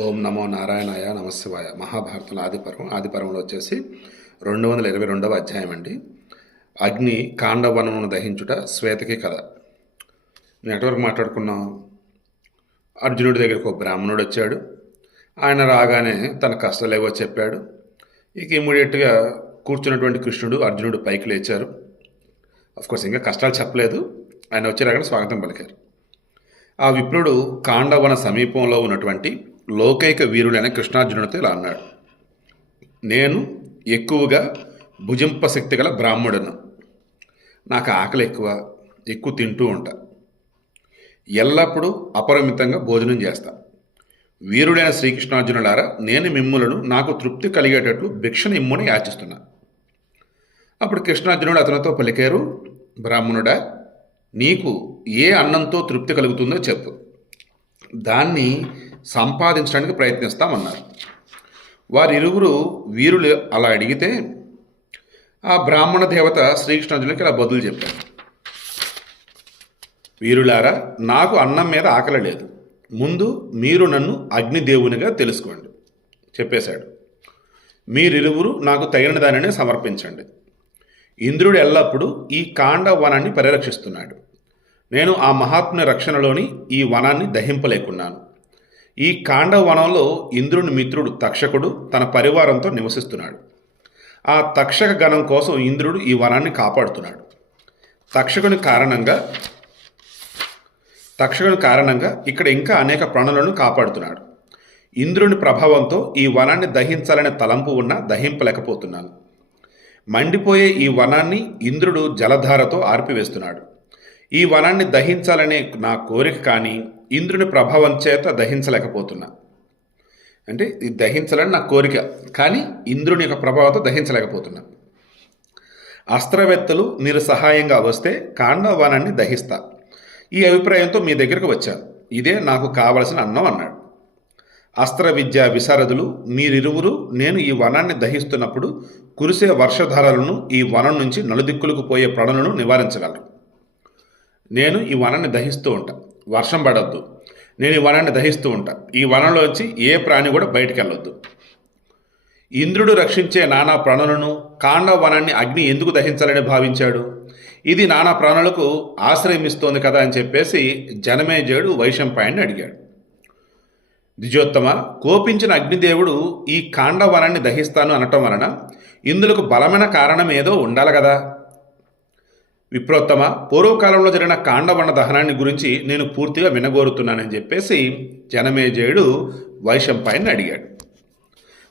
ఓం నమో నారాయణాయ నమశివాయ. మహాభారతంలో ఆదిపర్వం ఆదిపర్వంలో వచ్చేసి రెండు వందల ఇరవై రెండవ అధ్యాయం అండి. అగ్ని కాండవనమును దహించుట శ్వేతకి కథ. నెట్వర్క్ మాట్లాడుకున్నాం? అర్జునుడి దగ్గరకు ఒక బ్రాహ్మణుడు వచ్చాడు. ఆయన రాగానే తన కష్టాలు ఏవో చెప్పాడు. ఇక ఇమ్మీడియట్గా కూర్చున్నటువంటి కృష్ణుడు అర్జునుడు పైకి లేచారు. కోర్స్ ఇంకా కష్టాలు చెప్పలేదు. ఆయన వచ్చి రాగానే స్వాగతం పలికారు. ఆ విప్రుడు కాండవన సమీపంలో ఉన్నటువంటి లోకైక వీరుడైన కృష్ణార్జునుడితో ఇలా అన్నాడు. నేను ఎక్కువగా భుజింప శక్తి గల బ్రాహ్మడును నాకు ఆకలి ఎక్కువ ఎక్కువ తింటూ ఉంటా. ఎల్లప్పుడూ అపరిమితంగా భోజనం చేస్తా. వీరుడైన శ్రీకృష్ణార్జునులారా నేను మిమ్ములను నాకు తృప్తి కలిగేటట్లు భిక్షను ఇమ్ముని యాచిస్తున్నా. అప్పుడు కృష్ణార్జునుడు అతనితో పలికారు బ్రాహ్మణుడా నీకు ఏ అన్నంతో తృప్తి కలుగుతుందో చెప్పు. దాన్ని సంపాదించడానికి ప్రయత్నిస్తామన్నారు. వారిరువురు వీరులు అలా అడిగితే ఆ బ్రాహ్మణ దేవత శ్రీకృష్ణార్జునుడికి ఇలా బదులు చెప్పారు. వీరులారా నాకు అన్నం మీద ఆకలి లేదు. ముందు మీరు నన్ను అగ్నిదేవునిగా తెలుసుకోండి చెప్పేశాడు. మీరిరువురు నాకు తగిన దానిని సమర్పించండి. ఇంద్రుడు ఎల్లప్పుడూ ఈ కాండ వనాన్ని పరిరక్షిస్తున్నాడు. నేను ఆ మహాత్ముని రక్షణలోని ఈ వనాన్ని దహింపలేకున్నాను. ఈ కాండ వనంలో ఇంద్రుని మిత్రుడు తక్షకుడు తన పరివారంతో నివసిస్తున్నాడు. ఆ తక్షక గణం కోసం ఇంద్రుడు ఈ వనాన్ని కాపాడుతున్నాడు. తక్షకుని కారణంగా తక్షకుని కారణంగా ఇక్కడ ఇంకా అనేక ప్రాణులను కాపాడుతున్నాడు. ఇంద్రుని ప్రభావంతో ఈ వనాన్ని దహించాలనే తలంపు ఉన్నా దహింపలేకపోతున్నాను. మండిపోయే ఈ వనాన్ని ఇంద్రుడు జలధారతో ఆర్పివేస్తున్నాడు. ఈ వనాన్ని దహించాలనే నా కోరిక కానీ ఇంద్రుని ప్రభావం చేత దహించలేకపోతున్నా. అంటే ఇది దహించాలని నా కోరిక. కానీ ఇంద్రుని యొక్క ప్రభావంతో దహించలేకపోతున్నా. అస్త్రవేత్తలు మీరు సహాయంగా వస్తే కాండవానాన్ని దహిస్తా. ఈ అభిప్రాయంతో మీ దగ్గరకు వచ్చాను ఇదే నాకు కావలసిన అన్నం అన్నాడు. అస్త్ర విద్యా విశారదులు మీరిరువురు నేను ఈ వనాన్ని దహిస్తున్నప్పుడు కురిసే వర్షధారలను ఈ వనం నుంచి నలుదిక్కులకు పోయే ప్రణలను నివారించగలరు నేను ఈ వనాన్ని దహిస్తూ ఉంటాను వర్షం పడద్దు. నేను ఈ వనాన్ని దహిస్తూ ఉంటా. ఈ వనంలో వచ్చి ఏ ప్రాణి కూడా బయటికి వెళ్ళొద్దు ఇంద్రుడు రక్షించే నానా ప్రాణులను కాండ వనాన్ని అగ్ని ఎందుకు దహించాలని భావించాడు? ఇది నానా ప్రాణులకు ఆశ్రయమిస్తోంది కదా అని చెప్పేసి జనమేజయుడు వైశంపాయన్ని అడిగాడు. ద్విజోత్తమ కోపించిన అగ్నిదేవుడు ఈ కాండవనాన్ని దహిస్తాను అనటం వలన ఇందులకు బలమైన కారణం ఏదో ఉండాలి కదా? విప్రోత్తమ పూర్వకాలంలో జరిగిన కాండవన దహనాన్ని గురించి నేను పూర్తిగా వినగోరుతున్నానని చెప్పేసి జనమేజయుడు వైశంపాయన్ని అడిగాడు.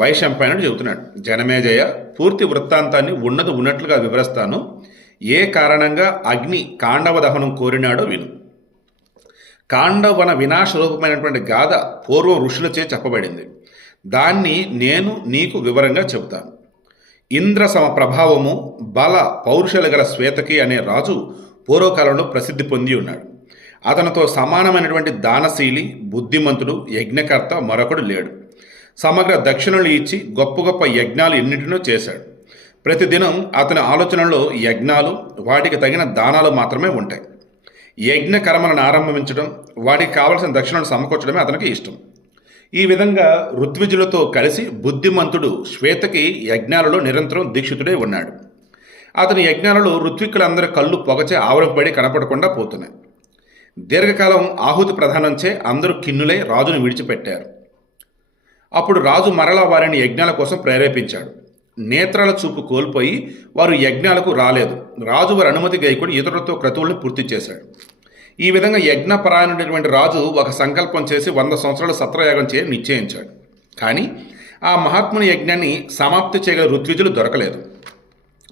వైశంపాయనుడు చెబుతున్నాడు జనమేజయ పూర్తి వృత్తాంతాన్ని ఉన్నది ఉన్నట్లుగా వివరిస్తాను. ఏ కారణంగా అగ్ని కాండవ దహనం కోరినాడో విను. కాండవన వినాశ రూపమైనటువంటి గాథ పూర్వం ఋషులచే చెప్పబడింది. దాన్ని నేను నీకు వివరంగా చెబుతాను. ఇంద్ర సమ ప్రభావము బల పౌరుషలు గల శ్వేతకి అనే రాజు పూర్వకాలంలో ప్రసిద్ధి పొంది ఉన్నాడు. అతనితో సమానమైనటువంటి దానశీలి బుద్ధిమంతుడు యజ్ఞకర్త మరొకడు లేడు. సమగ్ర దక్షిణలు ఇచ్చి గొప్ప గొప్ప యజ్ఞాలు ఎన్నిటినో చేశాడు. ప్రతిదినం అతని ఆలోచనలో యజ్ఞాలు వాటికి తగిన దానాలు మాత్రమే ఉంటాయి. యజ్ఞ కర్మలను ఆరంభించడం వాటికి కావలసిన దక్షిణను సమకూర్చడమే అతనికి ఇష్టం. ఈ విధంగా ఋత్విజులతో కలిసి బుద్ధిమంతుడు శ్వేతకి యజ్ఞాలలో నిరంతరం దీక్షితుడై ఉన్నాడు. అతని యజ్ఞాలలో ఋత్విక్కులందరి కళ్ళు పొగచే ఆవరింపబడి కనపడకుండా పోతున్నాయి. దీర్ఘకాలం ఆహుతి ప్రధానంచే అందరూ కిన్నులై రాజును విడిచిపెట్టారు. అప్పుడు రాజు మరలా వారిని యజ్ఞాల కోసం ప్రేరేపించాడు. నేత్రాల చూపు కోల్పోయి వారు యజ్ఞాలకు రాలేదు. రాజు వారి అనుమతి గైకుడు ఇతరులతో క్రతువులను పూర్తి చేశాడు. ఈ విధంగా యజ్ఞపరాయణుడైనటువంటి రాజు ఒక సంకల్పం చేసి వంద సంవత్సరాలు సత్రయాగం చేయ నిశ్చయించాడు. కానీ ఆ మహాత్ముని యజ్ఞాన్ని సమాప్తి చేయగల ఋత్విజులు దొరకలేదు.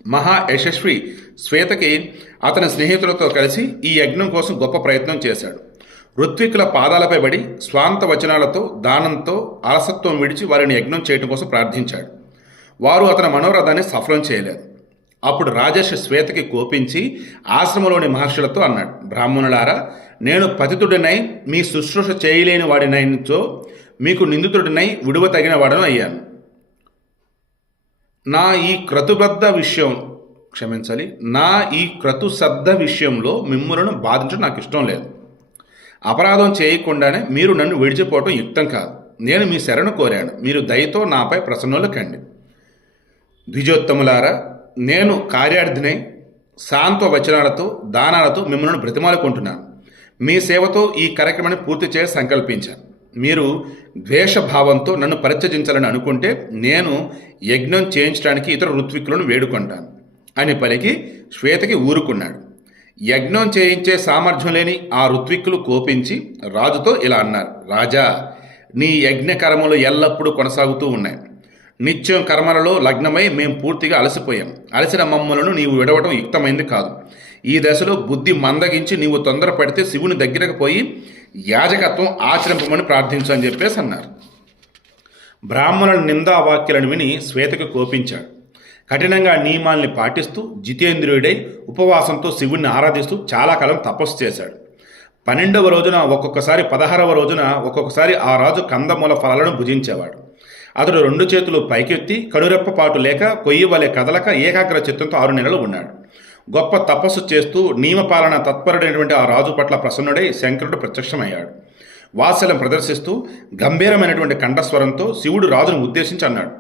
మహా యశస్వి శ్వేతకి అతని స్నేహితులతో కలిసి ఈ యజ్ఞం కోసం గొప్ప ప్రయత్నం చేశాడు. ఋత్వికుల పాదాలపై పడి స్వాంత వచనాలతో దానంతో అలసత్వం విడిచి వారిని యజ్ఞం చేయడం కోసం ప్రార్థించాడు. వారు అతని మనోరథాన్ని సఫలం చేయలేదు. అప్పుడు రాజేష్ శ్వేతకి కోపించి ఆశ్రమంలోని మహర్షులతో అన్నాడు బ్రాహ్మణులారా నేను పతితుడినై మీ శుశ్రూష చేయలేని వాడినైనచో మీకు నిందితుడినై విడువ తగిన వాడను అయ్యాను. నా ఈ క్రతుబద్ధ విషయం క్షమించాలి నా ఈ క్రతుశబ్ద విషయంలో మిమ్మలను బాధించడం నాకు ఇష్టం లేదు. అపరాధం చేయకుండానే మీరు నన్ను విడిచిపోవటం యుక్తం కాదు. నేను మీ శరణు కోరాను. మీరు దయతో నాపై ప్రసన్నులు కండి ద్విజోత్తములారా నేను కార్యార్థినై శాంత వచనాలతో దానాలతో మిమ్మల్ని బ్రతిమాలుకుంటున్నాను. మీ సేవతో ఈ కార్యక్రమాన్ని పూర్తి చేయ సంకల్పించాను. మీరు ద్వేషభావంతో నన్ను పరిత్యజించాలని అనుకుంటే నేను యజ్ఞం చేయించడానికి ఇతర ఋత్విక్కులను వేడుకుంటాను. అని పలికి శ్వేతకి ఊరుకున్నాడు. యజ్ఞం చేయించే సామర్థ్యం లేని ఆ ఋత్విక్కులు కోపించి రాజుతో ఇలా అన్నారు. రాజా నీ యజ్ఞకర్మలు ఎల్లప్పుడూ కొనసాగుతూ ఉన్నాయి. నిత్యం కర్మలలో లగ్నమై మేము పూర్తిగా అలసిపోయాం. అలసిన మమ్మలను నీవు విడవటం యుక్తమైంది కాదు. ఈ దశలో బుద్ధి మందగించి నీవు తొందరపడితే శివుని దగ్గరకు పోయి యాజకత్వం ఆచరింపమని ప్రార్థించు అని చెప్పేసి అన్నారు. బ్రాహ్మణుల నిందా వాక్యాలను విని శ్వేతకు కోపించాడు. కఠినంగా నియమాల్ని పాటిస్తూ జితేంద్రియుడై ఉపవాసంతో శివుణ్ణి ఆరాధిస్తూ చాలా కాలం తపస్సు చేశాడు. పన్నెండవ రోజున ఒక్కొక్కసారి పదహారవ రోజున ఒక్కొక్కసారి ఆ రాజు కందమూల ఫలాలను భుజించేవాడు. అతడు రెండు చేతులు పైకెత్తి కనురెప్పపాటు లేక కొయ్యి వలె కదలక ఏకాగ్ర చిత్తంతో ఆరు నెలలు ఉన్నాడు. గొప్ప తపస్సు చేస్తూ నియమపాలన తత్పరుడైనటువంటి ఆ రాజు పట్ల ప్రసన్నుడై శంకరుడు ప్రత్యక్షమయ్యాడు. వాత్సల్యం ప్రదర్శిస్తూ గంభీరమైనటువంటి కంఠస్వరంతో శివుడు రాజును ఉద్దేశించి అన్నాడు.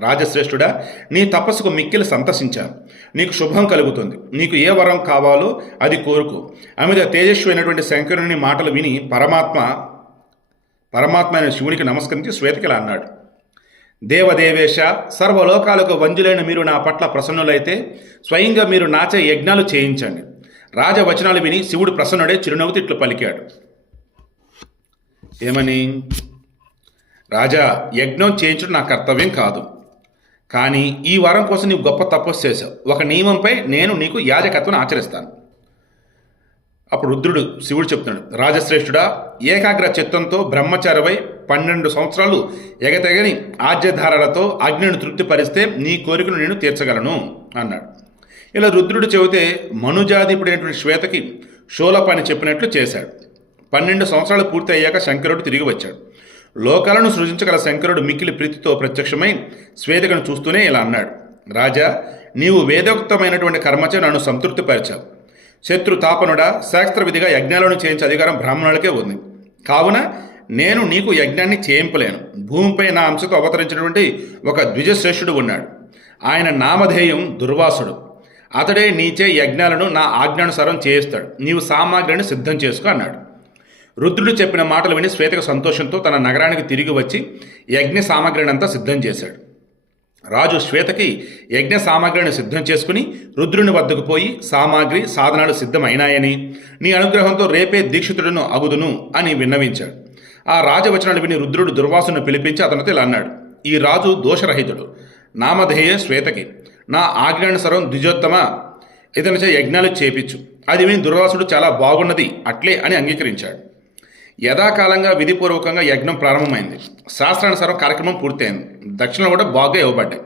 రాజశ్రేష్ఠుడా నీ తపస్సుకు మిక్కిలి సంతసించాను. నీకు శుభం కలుగుతుంది. నీకు ఏ వరం కావాలో అది కోరుకో. అమిత తేజస్వి అయినటువంటి శంకరుని మాటలు విని పరమాత్మ పరమాత్మ అయిన శివునికి నమస్కరించి శ్వేతకిలా అన్నాడు. దేవదేవేశ సర్వలోకాలకు వంజులైన మీరు నా పట్ల ప్రసన్నులైతే స్వయంగా మీరు నాచే యజ్ఞాలు చేయించండి. రాజవచనాలు విని శివుడు ప్రసన్నుడే చిరునవ్వు తిట్లు పలికాడు. ఏమని? రాజా యజ్ఞం చేయించడం నా కర్తవ్యం కాదు. కానీ ఈ వారం కోసం నీవు గొప్ప తపస్సు చేశావు. ఒక నియమంపై నేను నీకు యాజకత్వం ఆచరిస్తాను. అప్పుడు రుద్రుడు శివుడు చెప్తున్నాడు. రాజశ్రేష్ఠుడా ఏకాగ్ర చిత్తంతో బ్రహ్మచారివై పన్నెండు సంవత్సరాలు ఎగతెగని ఆజ్యధారలతో అగ్నిని తృప్తిపరిస్తే నీ కోరికను నేను తీర్చగలను అన్నాడు. ఇలా రుద్రుడు చెబితే మనుజాధిపుడైనటువంటి శ్వేతకి షోలపాని చెప్పినట్లు చేశాడు. పన్నెండు సంవత్సరాలు పూర్తి అయ్యాక శంకరుడు తిరిగి వచ్చాడు. లోకాలను సృజించగల శంకరుడు మిక్కిలి ప్రీతితో ప్రత్యక్షమై శ్వేతకను చూస్తూనే ఇలా అన్నాడు. రాజా నీవు వేదోక్తమైనటువంటి కర్మచే నన్ను సంతృప్తిపరిచావు. శత్రు తాపనుడ శాస్త్ర విధిగా యజ్ఞాలను చేయించే అధికారం బ్రాహ్మణులకే ఉంది. కావున నేను నీకు యజ్ఞాన్ని చేయింపలేను. భూమిపై నా అంశతో అవతరించినటువంటి ఒక ద్విజశ్రేష్ఠుడు ఉన్నాడు. ఆయన నామధేయం దుర్వాసుడు. అతడే నీచే యజ్ఞాలను నా ఆజ్ఞానుసారం చేయిస్తాడు. నీవు సామాగ్రిని సిద్ధం చేసుకో అన్నాడు. రుద్రుడు చెప్పిన మాటలు విని శ్వేతక సంతోషంతో తన నగరానికి తిరిగి వచ్చి యజ్ఞ సామాగ్రిని అంతా సిద్ధం చేశాడు. రాజు శ్వేతకి యజ్ఞ సామాగ్రిని సిద్ధం చేసుకుని రుద్రుని వద్దకు పోయి సామాగ్రి సాధనాలు సిద్ధమైనాయని నీ అనుగ్రహంతో రేపే దీక్షితుడును అగుదును అని విన్నవించాడు. ఆ రాజవచనాలు విని రుద్రుడు దుర్వాసును పిలిపించి అతనితో ఇలా అన్నాడు ఈ రాజు దోషరహితుడు. నామధేయ శ్వేతకి. నా ఆజ్ఞానుసరం ద్విజోత్తమ. ఇతనిచే యజ్ఞాలు చేపించు. అది విని దుర్వాసుడు చాలా బాగున్నది. అట్లే అని అంగీకరించాడు. యథాకాలంగా విధిపూర్వకంగా యజ్ఞం ప్రారంభమైంది. శాస్త్రానుసారం కార్యక్రమం పూర్తయింది. దక్షిణ కూడా బాగా ఇవ్వబడ్డాయి.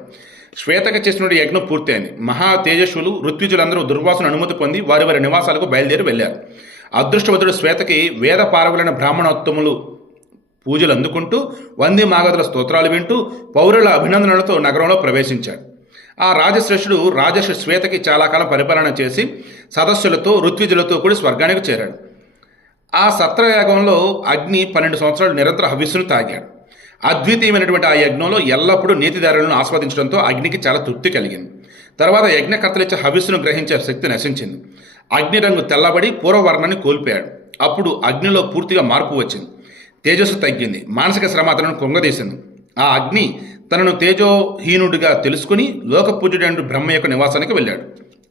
శ్వేతక చేసిన యజ్ఞం పూర్తయింది. మహా తేజస్సులు ఋత్విజులందరూ దుర్వాసును అనుమతి పొంది వారి వారి నివాసాలకు బయలుదేరి వెళ్ళారు. అదృష్టవంతుడు శ్వేతకి వేద పారవులైన బ్రాహ్మణోత్తములు పూజలు అందుకుంటూ వంది మాగదుల స్తోత్రాలు వింటూ పౌరుల అభినందనలతో నగరంలో ప్రవేశించాడు ఆ రాజశ్రేష్ఠుడు రాజశ్రీ శ్వేతకి చాలా కాలం పరిపాలన చేసి సదస్సులతో ఋత్విజులతో కూడి స్వర్గానికి చేరాడు. ఆ సత్రయాగంలో అగ్ని పన్నెండు సంవత్సరాలు నిరంతర హవిస్సును తాగాడు. అద్వితీయమైనటువంటి ఆ యజ్ఞంలో ఎల్లప్పుడూ నీతిదారులను ఆస్వాదించడంతో అగ్నికి చాలా తృప్తి కలిగింది. తర్వాత యజ్ఞకర్తలిచ్చే హవిస్సును గ్రహించే శక్తి నశించింది. అగ్ని రంగు తెల్లబడి పూర్వవర్ణాన్ని కోల్పోయాడు. అప్పుడు అగ్నిలో పూర్తిగా మార్పు వచ్చింది. తేజస్సు తగ్గింది. మానసిక శ్రమ అతను కుంగదీసింది. ఆ అగ్ని తనను తేజోహీనుడిగా తెలుసుకుని లోకపూజ్యుడైన బ్రహ్మ యొక్క నివాసానికి వెళ్ళాడు.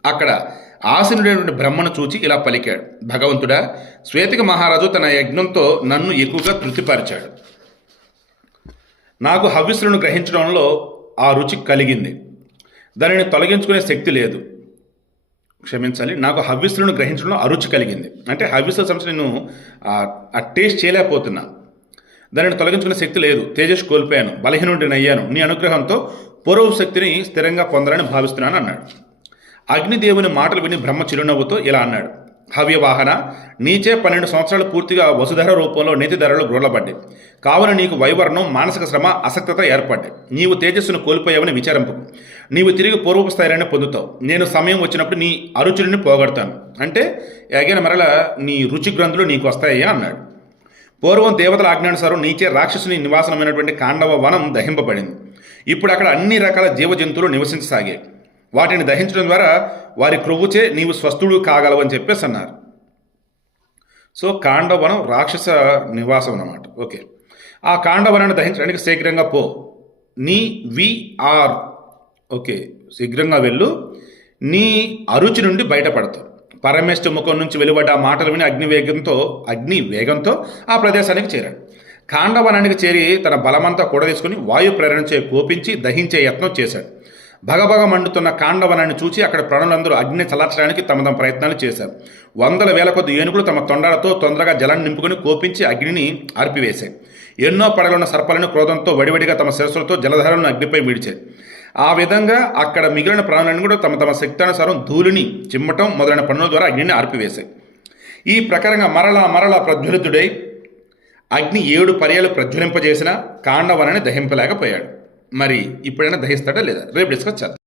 అక్కడ ఆసనుడైనటువంటి బ్రహ్మను చూచి ఇలా పలికాడు. భగవంతుడా శ్వేతిక మహారాజు తన యజ్ఞంతో నన్ను ఎక్కువగా తృప్తిపరిచాడు. నాకు హవిస్సులను గ్రహించడంలో ఆ రుచి కలిగింది. దానిని తొలగించుకునే శక్తి లేదు. క్షమించాలి. నాకు హవ్యస్సులను గ్రహించడంలో అరుచి కలిగింది. అంటే హవ్యస్సుల సమస్య నేను ఆ టేస్ట్ చేయలేకపోతున్నా. దానిని తొలగించుకునే శక్తి లేదు. తేజస్ కోల్పోయాను. బలహీనుడిని అయ్యాను నీ అనుగ్రహంతో పూర్వ శక్తిని స్థిరంగా పొందాలని భావిస్తున్నాను అన్నాడు. అగ్నిదేవుని మాటలు విని బ్రహ్మ చిరునవ్వుతో ఇలా అన్నాడు. హవ్యవాహన నీచే పన్నెండు సంవత్సరాలు పూర్తిగా వసుధర రూపంలో నీతి ధరలు గ్రోలబడ్డాయి కావున నీకు వైవర్ణం మానసిక శ్రమ అసక్తత ఏర్పడ్డాయి. నీవు తేజస్సును కోల్పోయావని విచారింపు. నీవు తిరిగి పూర్వపు స్థాయిలోనే పొందుతావు. నేను సమయం వచ్చినప్పుడు నీ అరుచుడిని పోగొడతాను. అంటే ఎగైన మరల నీ రుచి గ్రంథులు నీకు వస్తాయి అన్నాడు. పూర్వం దేవతల ఆజ్ఞానుసారం నీచే రాక్షసుని నివాసనమైనటువంటి కాండవ వనం దహింపబడింది. ఇప్పుడు అక్కడ అన్ని రకాల జీవజంతువులు నివసించసాగాయి. వాటిని దహించడం ద్వారా వారి క్రొవ్వుచే నీవు స్వస్థుడు కాగలవని చెప్పేసి అన్నారు. సో కాండవనం రాక్షస నివాసం అన్నమాట. ఓకే. ఆ కాండవనాన్ని దహించడానికి శీఘ్రంగా పో. నీ విఆర్ ఓకే. శీఘ్రంగా వెళ్ళు. నీ అరుచి నుండి బయటపడతావు. పరమేశ్వర ముఖం నుంచి వెలువడ్డ ఆ మాటలు విని అగ్ని వేగంతో అగ్ని వేగంతో ఆ ప్రదేశానికి చేరాడు. కాండవనానికి చేరి తన బలమంతా కూడదీసుకుని వాయు ప్రేరణచే కోపించి దహించే యత్నం చేశాడు. భగభగ మండుతున్న కాండవనాన్ని చూసి అక్కడ ప్రాణులందరూ అగ్ని చల్లార్చడానికి తమ తమ ప్రయత్నాలు చేశారు. వందల వేల కొద్ది ఏనుగులు తమ తొండాలతో తొందరగా జలాన్ని నింపుకుని కోపించి అగ్నిని ఆర్పివేశాయి. ఎన్నో పడగలున్న సర్పాలను క్రోధంతో వడివడిగా తమ శిరస్సులతో జలధారలను అగ్నిపై విడిచాయి ఆ విధంగా అక్కడ మిగిలిన ప్రాణులను కూడా తమ తమ శక్తానుసారం ధూళిని చిమ్మటం మొదలైన పనుల ద్వారా అగ్నిని ఆర్పివేశాయి. ఈ ప్రకారంగా మరలా మరలా ప్రజ్వలితుడై అగ్ని ఏడు పర్యాలు ప్రజ్వలింపజేసిన కాండవనని దహింపలేకపోయాడు. మరి ఇప్పుడైనా దహిస్తాడా లేదా? రేపు డిస్కస్ చేద్దాం.